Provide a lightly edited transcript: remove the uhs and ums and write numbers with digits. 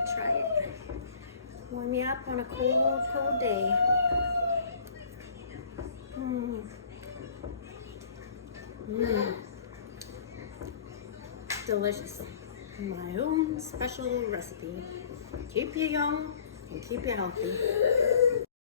I'll try it. Warm me up on a cold, cold day. Mmm. Mmm. Delicious. My own special recipe. Keep you young and keep you healthy.